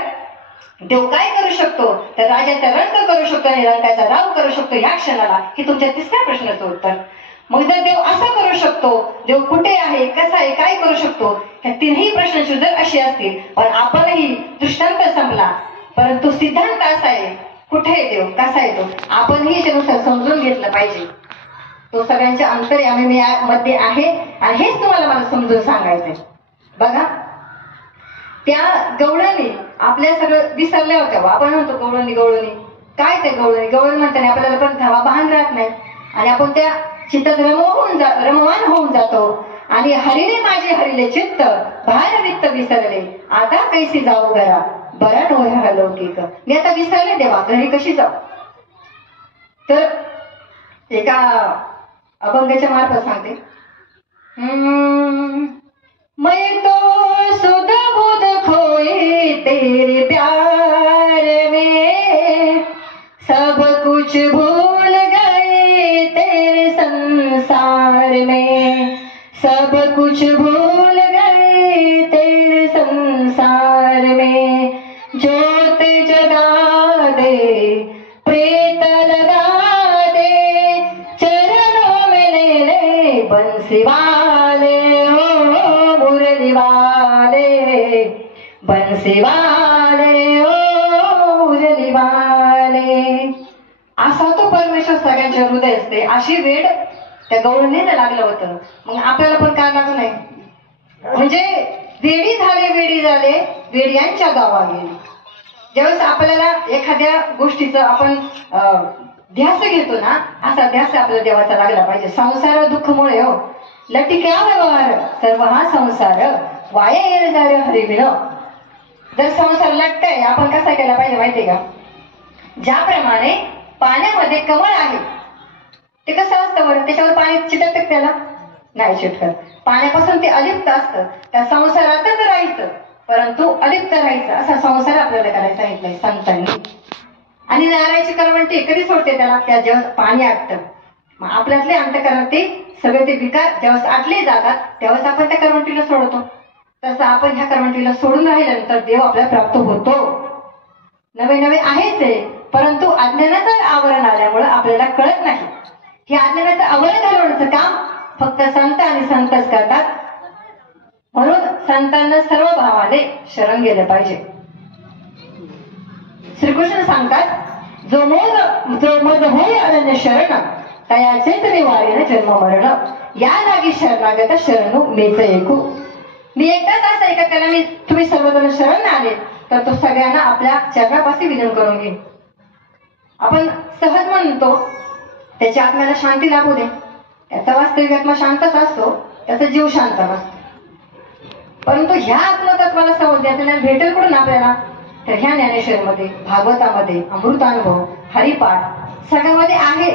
देव काय करू शकतो, तर राजाचा रंग करू शकतो आणि रंगाचा राव करू शकतो या क्षणाला, ही तुमच्या तिसऱ्या प्रश्नाचं उत्तर. मग जर देव असं करू शकतो, देव कुठे आहे, कसा आहे, काय करू शकतो, ह्या तीनही प्रश्नांची जर अशी असतील, पण आपणही दृष्टांत संपला, परंतु सिद्धांत असा आहे, कुठे आहे देव, कसा आहे तो, आपणही त्यानुसार समजून घेतलं पाहिजे. तो सगळ्यांच्या अंतर्यामी मध्ये आहे आणि हेच तुम्हाला मला समजून सांगायचंय. बघा, त्या गवळणी आपल्या सगळं विसरल्या होत्या. आपण म्हणतो गवळणी काय, ते गवळणी म्हणताना आपल्याला पण धावा भान राहत नाही आणि आपण त्या चित्तात रमवान होऊन जातो. आणि हरिले माझे हरिले चित्त, बाहेर रिक्त विसरले, आता कैसी जाऊ घरा, बरा डोळ्या लौकिक. मी आता विसरले देवा, घरी कशी जाऊ. तर एका अभंगाच्या मार्फत सांगते, मैं तो सुध बुध खोई तेरे प्यार में, सब कुछ भूल गए तेरे संसार में, सब कुछ भूल गए तेरे संसार में, ज्योत जगा दे प्रेत लगा दे, चरणों में ले ले बंसी वाले, ओ मुरली वाले, बंसी वाले, ओ मुरली वाले. असा तो परमेश्वर सगळ्यांच्या हृदय असते. अशी वेळ त्या गवळणीला लागलं होतं. मग आपल्याला पण काय लागू नाही. म्हणजे वेडी झाले वेड्यांच्या गावा गेले. ज्यावेळेस आपल्याला एखाद्या गोष्टीचं आपण ध्यास घेतो ना, असा ध्यास आपल्याला देवाचा लागला पाहिजे. संसार दुःखमुळे हो लटिक्या व्यवहार सर्व हा संसार, वाया येईल जर हरिविन. जर संसार लटतंय, आपण कसा केला पाहिजे माहितीये का. ज्याप्रमाणे पाण्यामध्ये कमळ आहे, ते कसं असतं बरं, त्याच्यावर पाणी चिटकत त्याला नाही चिटकत. पाण्यापासून ते अलिप्त असतं. त्या संसारातच राहायचं, परंतु अलिप्त राहायचं, असा संसार आपल्याला करायला सांगितलंय संतांनी. आणि नारायची करवंटी कधी सोडते त्याला, त्या जेव्हा पाणी आटतं. मग आपल्यातले अंतःकरण ते सगळे ते विकार जेव्हा आटले जातात, तेव्हाच आपण त्या करवंटीला सोडतो. तसं आपण ह्या करवंटीला सोडून राहिल्यानंतर देव आपल्याला प्राप्त होतो. नवे आहेच आहे, परंतु अज्ञानाचं आवरण आल्यामुळे आपल्याला कळत नाही. हे अज्ञानाचं आवरण घालवण्याचं काम फक्त संत आणि संतच करतात. म्हणून संतांना सर्व भावाने शरण गेलं पाहिजे. श्रीकृष्ण सांगतात, जो मज होय अनन्य शरण, तयाचेच निवारेन जन्म मरण, या लागी शरणागत शरणू मेच ऐकू. मी एकटाच असं आहे का त्याला तुम्ही सर्वजण शरण आले तर तो सगळ्यांना आपल्या चरणापाशी विलीन करून घेईन. आपण सहज म्हणतो त्याच्या आत्म्याला शांती लाभू दे. त्याचा वास्तविक आत्मा शांतच असतो, त्याचा जीव शांत नसतो. परंतु ह्या आत्मतत्वाला समज द्यायला भेटेल कुठून आपल्याला. तर ह्या ज्ञानेश्वरीमध्ये, भागवतामध्ये, अमृतानुभव, हरिपाठ सगळ्यामध्ये आहे.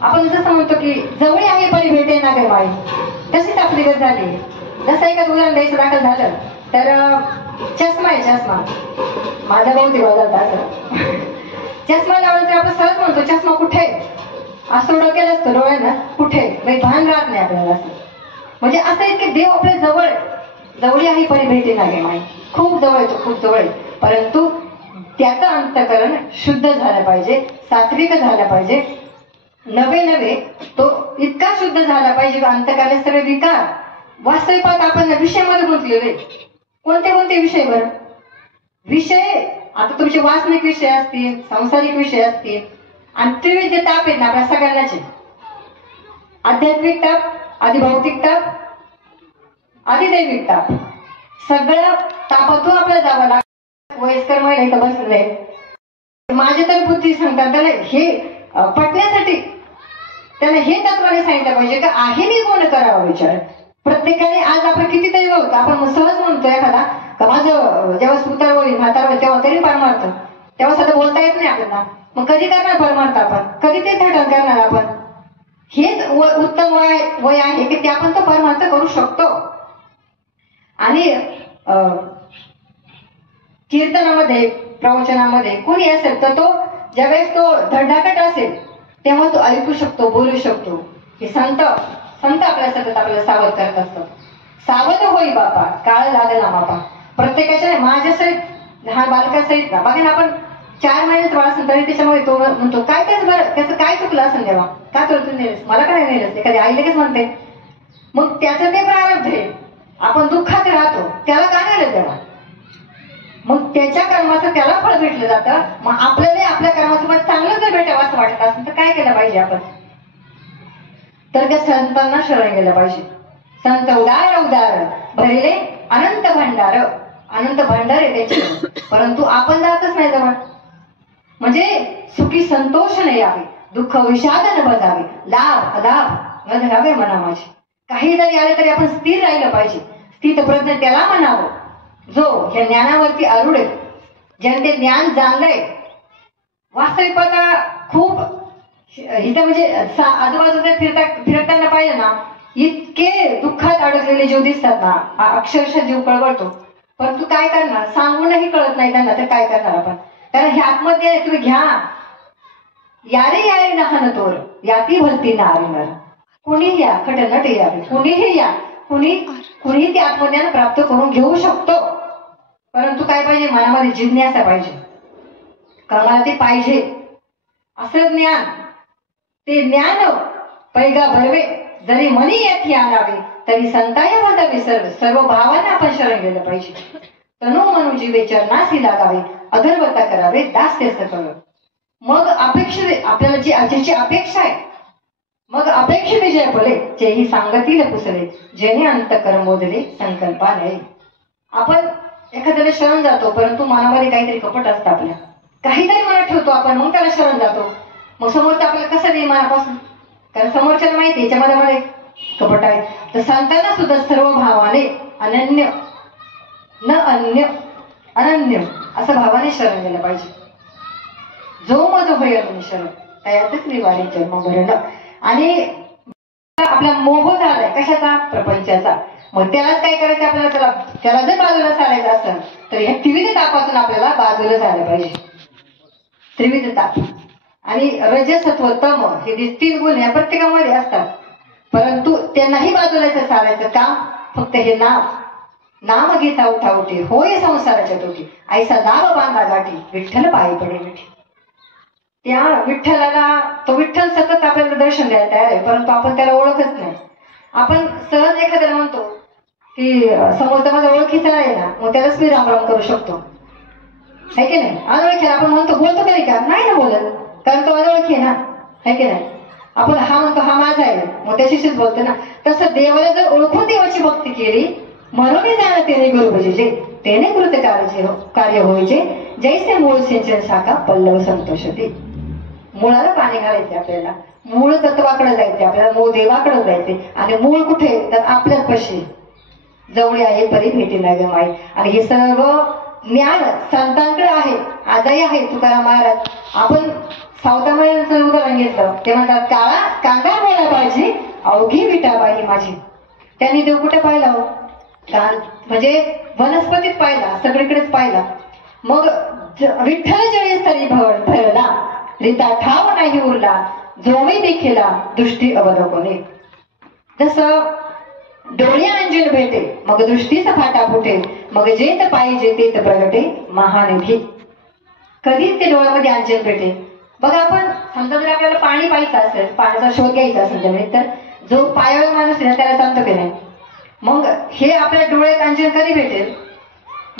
आपण जसं म्हणतो की जवळ आहे परी भेटे ना गे माई, तशीच आपली गत झाली. जसं एखादं उदाहरण द्यायचं दाखल झालं तर चष्मा आहे. चष्मा माझा भाऊ देवा जात असं चष्मा लावला तर आपण सहज म्हणतो चष्मा कुठे, असं डोक्याला असतो डोळ्यांना कुठे, भान राहत नाही आपल्याला. असं म्हणजे असं आहे की देव आपल्या जवळ, जवळी आहे परी भेटे ना गे माई, खूप जवळ येतो, खूप जवळ. परंतु त्याचं अंतःकरण शुद्ध झालं पाहिजे, सात्विक झालं पाहिजे. नवे तो इतका शुद्ध झाला पाहिजे अंतःकरणाचे सगळे विकार. वास्तविकता आपण विषयामध्ये गुंतलेले. कोणते विषय बरं? विषय आता तुमचे वासनिक विषय असतील, सांसारिक विषय असतील, आणि त्रिविध ताप आहेत ना आपल्या सगळ्यांनाचे. आध्यात्मिक ताप, अधिभौतिक ताप, अधिदैविक ताप, सगळ्या तापातून आपल्याला जावं लागतं. वयस्कर महिला इथं बसलेले आहेत, माझे तर बुद्धी सांगतात त्याला हे पटण्यासाठी त्यांना हे तत्वाने सांगितलं पाहिजे का आहे मी कोण करावा विचार. प्रत्येकाने आज आपण कितीतरी होतो, आपण सहज म्हणतो एखादा का माझं जेव्हा सुतार होईल म्हातार होईल तेव्हा तरी परमार्थ, तेव्हा सध्या बोलता येत नाही आपल्याला. मग कधी करणार परमार्थ आपण, कधी ते थटन करणार आपण. हेच उत्तम वय आहे की ते आपण तो परमार्थ करू शकतो. आणि कीर्तनामध्ये, प्रवचनामध्ये कोणी असेल तर तो ज्यावेळेस तो धडाकट असेल तेव्हा तो ऐकू शकतो, बोलू शकतो. हे संत आपल्या सतत आपल्याला सावध करत असतात. सावध होई बापा, काळ लागला बापा. प्रत्येकाच्या माझ्या सहित, लहान बालकासहित ना बघा ना, आपण 4 महिन्याचं बाळ असेल तरी त्याच्यामध्ये तो म्हणतो काय त्याच बरं, त्याचं काय चुकलं असेल तेव्हा, का तुला नेलंस, मला काय नेलंस, एखादी आई लगेच म्हणते. मग त्याचं ते प्रारब्ध आहे, आपण दुःखात राहतो, त्याला का नेलं तेव्हा. मग त्याच्या कर्माचं त्याला फळ भेटलं जातं. मग आपल्याला आपल्या कर्माचं पण चांगलं जर भेटावं असं वाटत असेल तर काय केलं पाहिजे आपण, तर त्या संतांना शरण गेलं पाहिजे. संत उदार भरले अनंत भंडार, अनंत भंडार आहे त्याचे, परंतु आपण जातच नाही जवळ. म्हणजे सुखी संतोष न यावे, दुःख विषाद न बजावे, लाभ अलाभ न धरावे मना माझे. काही जरी आले तरी आपण स्थिर राहिलं पाहिजे. स्थित प्रज्ञ त्याला म्हणावं जो ह्या ज्ञानावरती आरूढ आहे, ज्याने ते ज्ञान जाणलंय. वास्तविकता खूप इथं म्हणजे आजूबाजूला फिरताना पाहिजे ना, इतके दुःखात अडकलेले जीव दिसतात ना, अक्षरशः जीव कळवळतो. परंतु काय करणार, सांगूनही कळत नाही त्यांना, तर काय करणार आपण. कारण हे आतमध्ये तुम्ही घ्या, यारे लहान तोर याती भलती नारीवर, कुणीही या खटनट यावे, कुणीही या, कुणीही ते आत्मज्ञान प्राप्त करून घेऊ शकतो. परंतु काय पाहिजे, मनामध्ये जिज्ञासा पाहिजे का मला ते पाहिजे असं ज्ञान. ते ज्ञान पैगा भरवे जरी मनी येथे आणावे, तरी संताया बंधावे सर्व भावांना आपण शरण गेलं पाहिजे. तनु मनु जीवे चरणासी लागावे, अगरवता करावे दास्य सकळ. मग अपेक्षित आपल्याला ज्याची अपेक्षा आहे, मग अपेक्षित जे बोले जेही सांगतील पुसले, जेणे अंतःकरण मोदले संकल्पा नाही. आपण एखाद्याला शरण जातो, परंतु मनामध्ये काहीतरी कपट असतं, आपल्या काहीतरी मनात ठेवतो आपण, मग त्याला शरण जातो. मग समोरचा आपल्याला कसं देईल मनापासून, कारण समोरच्याला माहिती याच्यामध्ये कपट आहे. तर संतांना सुद्धा सर्व भावाने अनन्य न अन्य अनन्य असं भावाने शरण गेलं पाहिजे. जो मज होय शरण त्यातच निवारी जन्म भरण. आणि आपला मोह झालाय कशाचा, प्रपंचाचा. मग त्यालाच काय करायचं आपल्याला, त्याला जर बाजूला सारायचं असेल तर या त्रिविध तापातून आपल्याला बाजूला झालं पाहिजे. त्रिविध ताप आणि रजसत्व तम हे 3 गुण या प्रत्येकामध्ये असतात, परंतु त्यांनाही बाजूला सारायचं काम फक्त हे नाम घेता उठावटी होय संसाराच्या तोटी, ऐसा नाम बांधा गाठी विठ्ठल पायी पडे मिठी. त्या विठ्ठलाला, तो विठ्ठल सतत आपल्याला दर्शन द्यायला तयार आहे, परंतु आपण त्याला ओळखत नाही. आपण सहज एखाद्याला म्हणतो की समोरचा माझा ओळखीचा आहे ना, मग त्यालाच मी रामराम करू शकतो, है की नाही. अनोळखीला आपण म्हणतो, बोलतो तरी का, नाही ना बोलत, कारण तो अनोळखी आहे ना, है की नाही. आपण हा म्हणतो हा माझा आहे, मग त्याच्याशीच बोलतो ना. तसं देवाला जर ओळखून देवाची भक्ती केली, म्हणून जाणं त्याने गुरु भजीचे, त्याने कृत कार्य व्हायचे. जैसे मूळ सिंचन शाखा पल्लव संतोषते. मुळाला पाणी घालायचे आपल्याला, मूळ तत्वाकडे जायचे आपल्याला, मूळ देवाकडे जायचे. आणि मूळ कुठे, तर आपल्याच पशी जवळ आहे परी भेटी नाही माई. आणि हे सर्व ज्ञान संतांकडे आहे, आजही आहे. तुकाराम महाराज, आपण सावतामाईचं उदाहरण घेतलं, ते म्हणतात काळा कांदा वेळा पाहिजे अवघी विटाबाई माझी. त्यांनी देव कुठे पाहिला हो? म्हणजे वनस्पतीत पाहिला, सगळीकडेच पाहिला. मग विठ्ठल जळी तरी भरला, रीता ठाव नाही उरला, जोमी देखीला दृष्टी अवलोकने. जसं डोळे अंजन भेटे मग दृष्टीचा फाटा फुटे, मग जेत पाहिजे तेत प्रगटे महानिधी. कधीच ते डोळ्यामध्ये अंजन भेटे. बघा, आपण समजा जर आपल्याला पाणी पाहायचं असेल, पाण्याचा शोध घ्यायचा असेल जमिनीत, तर जो पायाळू माणूस आहे त्याला सांगतो की नाही, मग हे आपल्या डोळ्यात अंजन कधी भेटेल?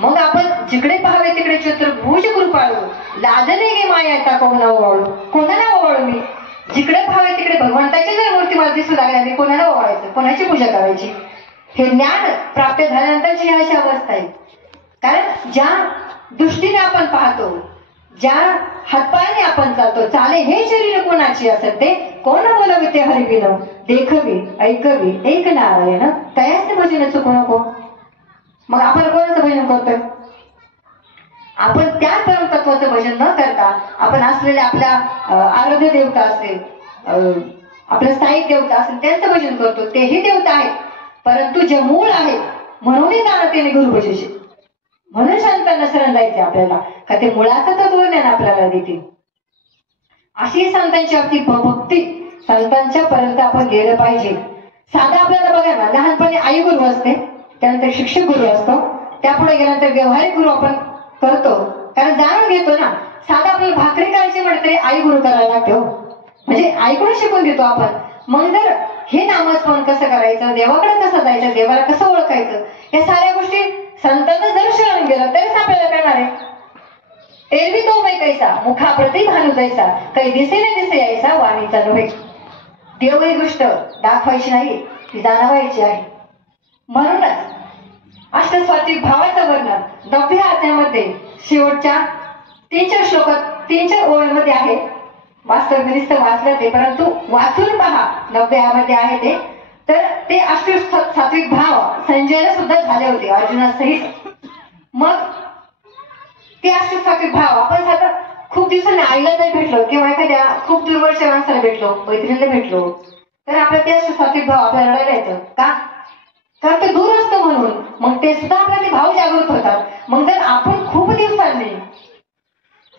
मग आपण जिकडे पाहावे तिकडे चतुर्भुज कृपाळू, लाजले गे माया कोणा ओवाळू. कोणाला ओवाळू मी? जिकडे पाहावे तिकडे भगवंताची जर मूर्ती मला दिसू लागल्या, मी कोणाला ओवाळायचं, कोणाची पूजा करायची? हे ज्ञान प्राप्त झाल्यानंतरची अशी अवस्था आहे. कारण ज्या दृष्टीने आपण पाहतो, ज्या हातपायाने आपण चालतो, चाले हे शरीर कोणाची असत ते कोण बोलावे ते हरिबिन, देखवी ऐकवी एक नारायण तयास ते भजन चुकू नको. मग आपण कोणाचं भजन करतोय? आपण त्या परमतत्वाचं भजन न करता आपण असलेल्या आपल्या आराध्य देवता असेल, आपल्या स्थायिक देवता असेल त्यांचं भजन करतो. तेही देवता आहेत, परंतु जे मूळ आहे म्हणूनही जाणतेने गुरु भजायचे. म्हणून संतांना शरण जायचे आपल्याला, का ते मुळाचं तत्वज्ञान आपल्याला देतील. अशी संतांची आपली भक्ती, संतांच्या पर्यंत आपण गेलं पाहिजे. साधा आपल्याला बघा ना, लहानपणी आई गुरु असते, त्यानंतर शिक्षक गुरु असतो, त्यापुढे गेल्यानंतर व्यवहारिक गुरु आपण करतो, कारण जाणून घेतो ना. साधा आपल्याला भाकरी करायची म्हटलं तरी आई गुरु करायला लागतो, म्हणजे आईकडून शिकून देतो आपण. मग जर हे नामस्मरण कसं करायचं, देवाकडे कसं जायचं, देवाला कसं ओळखायचं, या साऱ्या गोष्टी संतांना जर शरण गेलं तरच आपल्याला कळणार आहे. एरवी तो मै कैसा मुखा प्रति भानू जैसा, काही दिसे नाही दिसे यायचा वाणीचा नव्हे. देव ही गोष्ट दाखवायची नाही, ती जाणवायची आहे. म्हणूनच अष्टसात्विक भावाचं वर्णन 9व्या अध्यायामध्ये शेवटच्या 3-4 श्लोकात 3-4 ओळीमध्ये आहे. वास्तव नुसतं वाचलं ते, परंतु वाचून पहा 9व्या मध्ये आहे ते. तर ते अष्टसात्विक भाव संजयला सुद्धा झाले होते अर्जुनासहित. मग ते अष्टसात्विक भाव आपण साधा खूप दिवसांनी आईला जरी भेटलो किंवा एखाद्या खूप दूरवरच्या माणसाला भेटलो, मैत्रिणीला भेटलो, तर आपल्या ते अष्टसात्विक भाव आपल्याला रडायला येतं का? कारण ते दूर असतं म्हणून. मग ते सुद्धा आपले भाव जागृत होतात. मग जर आपण खूप दिवसांनी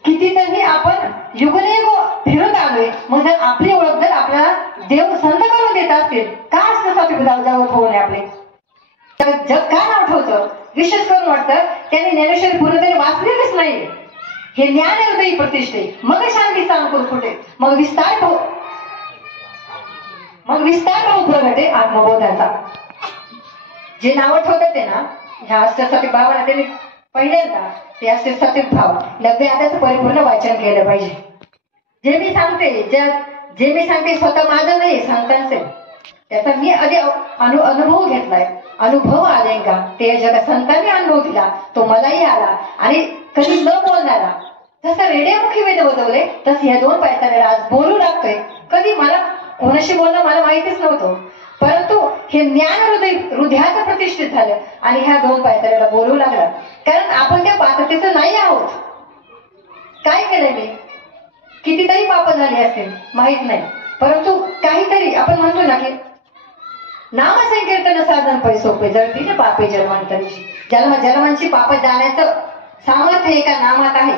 कितीतरी आपण युगयुग फिरत आलोय, मग जर आपली ओळख जर आपल्याला देव संत करून देत असतील, का अष्टसात्विक भाव जागृत होऊ नये आपले? तर जग का नाव ठेवतं? विशेष करून वाटतं त्यांनी ज्ञानेश्वरी पूर्णपणे वाचलेलीच नाही. हे ज्ञान हृदयी प्रतिष्ठे, मग शांतीचा अंकुर फुटे, मग विस्तार भाऊ प्रगटे आत्मबोधाचा. जे नाव ठेवतात ते ना, ह्या अष्टसात्विक भावाला त्यांनी पहिल्यांदा ते अष्टसात्विक भाव 9व्या अध्यायाचं परिपूर्ण वाचन केलं पाहिजे. जे मी सांगते स्वतः माझं नाही, संतांचे. त्याचा मी आधी अनुभव घेतलाय, अनुभव आले का ते जगा संतांनी अनुभव दिला, तो मलाही आला. आणि कधी न बोलणारा, जसं रेडिओमुखी वेद बदवले तसं ह्या 2 पायताने आज बोलू लागतोय. कधी मला कोणाशी बोलणं मला माहितीच नव्हतं, परंतु हे ज्ञान हृदयाचं प्रतिष्ठित झालं आणि ह्या 2 पायताऱ्याला बोलू लागला. कारण आपण त्या पात्रतेचं नाही आहोत. काय केलंय मी? कितीतरी पाप झाली असतील माहित नाही, परंतु काहीतरी आपण म्हणतो ना की नामसंकीर्तन साधन पै सोपे जळतील पापे जन्मांतरीची. जन्मांची पाप जाण्याचं सामर्थ्य एका नामात आहे.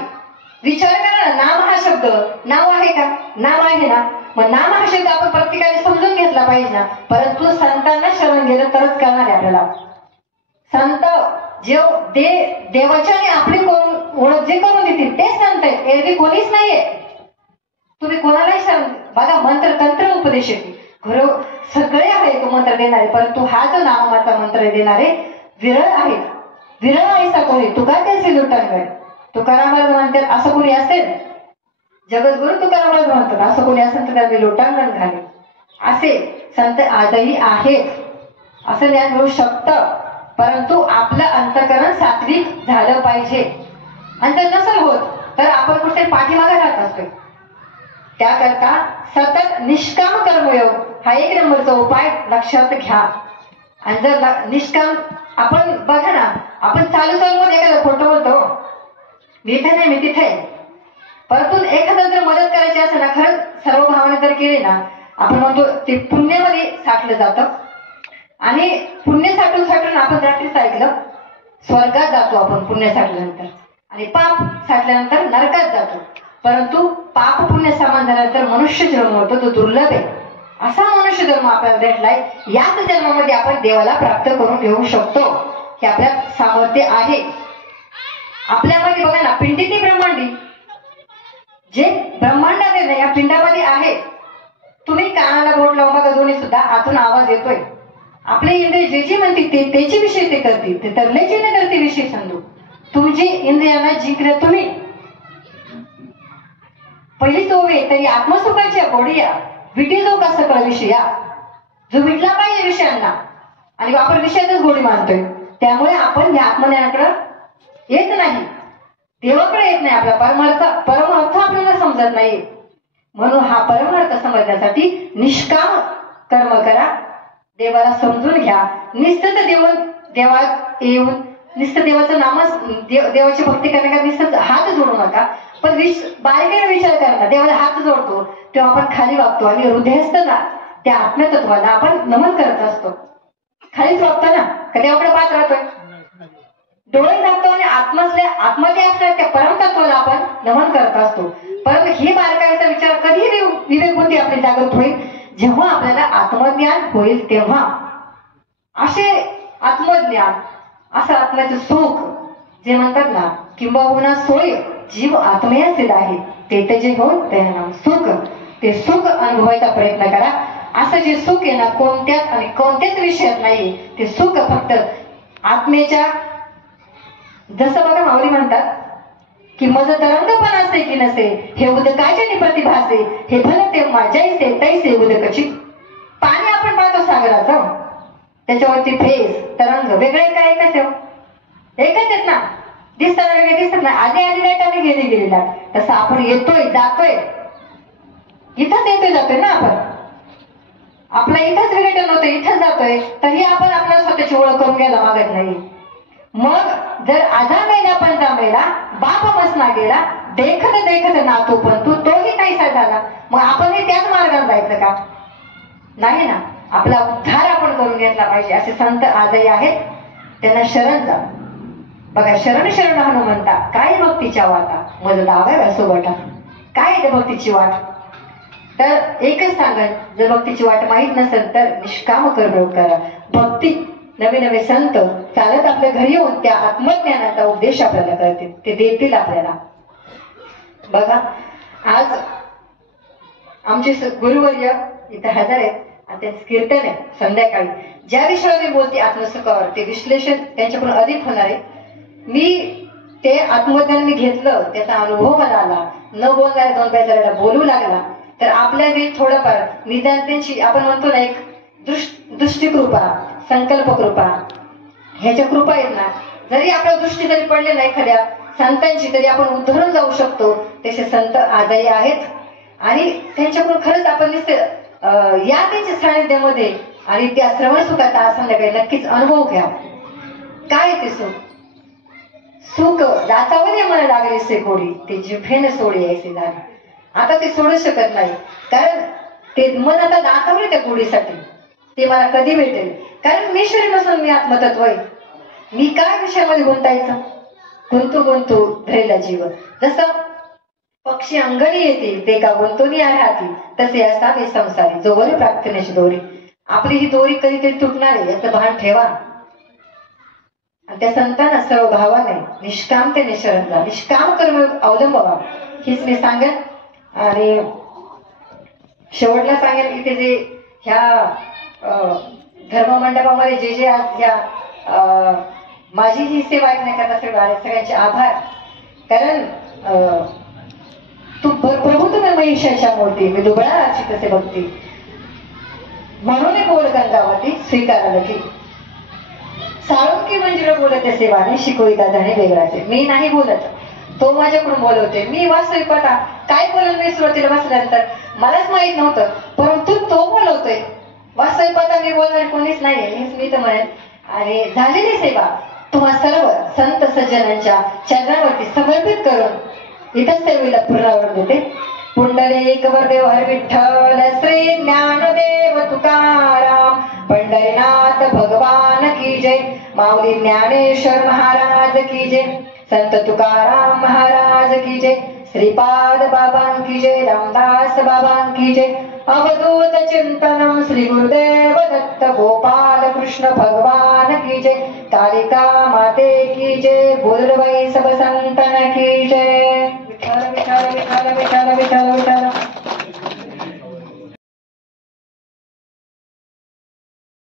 विचार करा ना, नाम हा शब्द नाव आहे का? नाम आहे ना. मग नाम हा शब्द आपण प्रत्येकाने समजून घेतला पाहिजे ना. परंतु संतांना शरण गेलं तरच कळणार आहे आपल्याला. संत जे देवाच्या आणि आपली ओळख जे करून देतील ते संत आहेत, एरवी कोणीच नाहीये. तुम्ही कोणालाही शरण बघा, मंत्र तंत्र उपदेश घरो सगळे आहे तो मंत्र देणारे, परंतु हा जो नामाचा मंत्र देणारे विरळ आहेत. विरळ आहेसा कोणी तुका त्याचे लुटांगड. तुकारामाला म्हणतात असं कोणी असेल, जगद्गुरु तुकारामाला म्हणतात असं कोणी असेल तर त्याने लोटांगण घाले. असे संत आजही आहेत. असं ज्ञान मिळू शकतं, परंतु आपलं अंतःकरण सात्विक झालं पाहिजे. आणि जर नसेल होत तर आपण कुठे पाठीमागे राहत असतो. त्याकरता सतत निष्काम कर्मयोग हा 1 नंबरचा उपाय लक्षात घ्या. आणि जर निष्काम आपण बघा ना, आपण चालू मध्ये एखादा खोटं बोलतो, मी इथे नाही मी तिथे आहे. परंतु एखादा जर मदत करायची असेल ना, खरंच सर्व भावाने जर केली ना, आपण म्हणतो ते पुण्यामध्ये साठलं जातं. आणि पुण्य साठून साठून आपण रात्रीच ऐकलं स्वर्गात जातो आपण पुण्य साठल्यानंतर, आणि पाप साठल्यानंतर नरकात जातो. परंतु पाप पुण्य समान झाल्यानंतर मनुष्य जन्म होतो, तो दुर्लभ आहे. असा मनुष्य जन्म आपल्याला भेटलाय. याच जन्मामध्ये आपण देवाला प्राप्त करून घेऊ शकतो, हे आपल्यात सामर्थ्य आहे. आपल्यामध्ये बघा ना, पिंडी ती ब्रह्मांडी, जे ब्रह्मांडामध्ये नाही या पिंडामध्ये आहे. तुम्ही कानाला बोट लावून बघा, दोन्ही सुद्धा आतून आवाज येतोय. आपले इंद्रिय जे जे म्हणते ते त्याचे विषय ते करतील, ते तरलेचे न करते विषय समजू. तुमचे इंद्रियांना जिंकलं तुम्ही. पहिली चोवे तरी आत्मसुखाच्या गोडिया विटी जो का सकळ विषया, जो विटला पाहिजे विषयांना आणि आपण विषयातच गोडी मानतोय. त्यामुळे आपण या आत्मज्ञानाकडे येत नाही, देवाकडे येत नाही. आपला परमार्थ आपल्याला समजत नाही. म्हणून हा परमार्थ समजण्यासाठी निष्काम कर्म करा, देवाला समजून घ्या. निस्तेत देवात येऊन निस्तेत देवाचं नामच देवाची भक्ती करण्याकरता निस्तेत हात जोडू नका, पण बारीकाईने विचार करा ना. देवाला हात जोडतो तेव्हा आपण खाली वागतो आणि हृदयस्थ ना त्या आत्मतत्वाला आपण नमन करत असतो. खालीच वागतो ना, का देवाकडे पाहत राहतोय, डोळे झाकतो आणि आत्मध्ये असणाऱ्या त्या परमतत्वाला आपण नमन करत असतो. परंतु ही बारकाईचा विचार कधी विवेक बुद्धी आपली जागृत होईल, जेव्हा आपल्याला आत्मज्ञान होईल तेव्हा. असे आत्मज्ञान, असं आत्म्याचं सुख जे म्हणतात ना, किंबहुना सोय जीव आत्मयासील आहे, ते त्याचे होऊन ते नाम सुख. ते सुख अनुभवायचा प्रयत्न करा. असं जे सुख आहे ना, कोणत्याच आणि कोणत्याच विषयात नाही. ते सुख फक्त आत्मेच्या, जसं बघा माऊली म्हणतात की मज तरंग पण असे की नसे, हे उदकाचे प्रतिभासे, हे भल ते माझ्याचे तैसे उदकची. पाणी आपण पाहतो सागराचं, त्याच्यावरती फेस तरंग वेगळे काय एकच आहे, एकच आहेत ना, दिसताना वेगळे दिसत नाही. आधी लाईट आणि गेली लाईट. तसं आपण येतोय जातोय, इथंच येतोय जातोय ना आपण. आपला इथंच विघटन होतं, इथंच जातोय, तरी आपण आपल्या स्वतःची ओळख करून घ्यायला मागत नाही. मग जर आधा मेला पंचा मेला बाप मसना गेला, देखत देखत नातू पण तोही काहीसा झाला, मग आपणही त्याच मार्गाने जायचं का? नाही ना. आपला उद्धार आपण करून घेतला पाहिजे. असे संत आजही आहेत, त्यांना शरण जा. बघा, शरण शरण हनुमंता, काय भक्तीच्या वाटा मज दाव्या सोबटा. काय त्या भक्तीची वाट? तर एकच सांगत, जर भक्तीची वाट माहीत नसेल तर निष्काम कर्म करा. भक्ती नवे नवे संत चालत आपल्या घरी येऊन त्या आत्मज्ञानाचा उपदेश आपल्याला करतील, ते देतील आपल्याला. बघा, आज आमचे गुरुवर्य इथे हजर आहेत आणि त्यांचं कीर्तन आहे संध्याकाळी. ज्या विषयावर मी बोलते आत्मसुखावर, ते विश्लेषण त्यांच्याकडून अधिक होणार आहे. मी ते आत्मज्ञान मी घेतलं, त्याचा अनुभव मला आला. न बोलणाऱ्या दोन पैशाला बोलू लागला, तर आपल्या जे थोडंफार निदान त्यांची आपण म्हणतो ना, एक दृष्टिकृपा, संकल्प कृपा, ह्याच्या कृपा आहेत ना, जरी आपल्या दृष्टी जरी पडले नाही एखाद्या संतांची, तरी आपण उद्धरून जाऊ शकतो. तसे संत आजही आहेत आणि त्यांच्याकडून खरंच आपण या त्यांच्या सानिध्यामध्ये आणि त्या श्रवण सुखाचा आज संध्याकाळी नक्कीच अनुभव घ्या. काय ते सुख? सुख दातावले मन लागले से गोडी, ते जिभेने सोडी ऐसे झाले. आता ते सोडू शकत नाही, कारण ते मन आता दाखवले त्या गोडीसाठी. ते मला कधी भेटेल? कारण मी शरीर नसून मी आत्मतत्व आहे. मी काय विषयामध्ये गुंतायचं? गुंतू धरेला जीव. जसं पक्षी अंगणी येतील ते का गुंतून राहतील, तसे असावे संसारी जोवर प्रार्थनेची दोरी. आपली ही दोरी कधीतरी तुटणार आहे याचं भान ठेवा. आणि त्या संतांना सर्व भावाने निष्कामतेने शरण जा, निष्काम कर्म अवलंबावा, हीच मी सांगेन. आणि शेवटला सांगेन, इथे जे ह्या धर्ममंडपामध्ये जे आज ह्या माझी ही सेवा ऐकण्याकरता सगळ्यांचे आभार. कारण तू प्रभू तुम्ही महिषाच्या मूर्ती, मी दुबळा तसे भक्ती, म्हणून बोल गंगावती स्वीकारलं की साळुंकी मंजिरा बोलते सेवाने शिकवी दादाने वेगळाचे. मी नाही बोलत, तो माझ्याकडून बोलवते. मी वास्तविक पता काय बोलून मी सुरुवातीला बसल्यानंतर मलाच माहित नव्हतं, परंतु तो बोलवतोय. वास्तविक पता मी बोलणार कोणीच नाही, मी तर म्हणेन. आणि झालेली सेवा तुम्हा सर्व संत सज्जनांच्या चरणावरती समर्पित करून इथं सेवेला पुनरावृत्त देते. पुंडलिक वरदेव हर विठ्ठल श्री ज्ञानदेव तुकाराम पंढरीनाथ भगवान की जय. माऊली ज्ञानेश्वर महाराज की जय. संत तुकाराम महाराज की जय. श्रीपाद बाबा की जय. रामदास बाबा की जय. अवधूत चिंतनम श्री गुरुदेव दत्त गोपाल कृष्ण भगवान की जय. कालिका माते की जय. बोल वै सब संतन की जय. विठ्ठल विठ्ठल विठ्ठल विठ्ठल विठ्ठल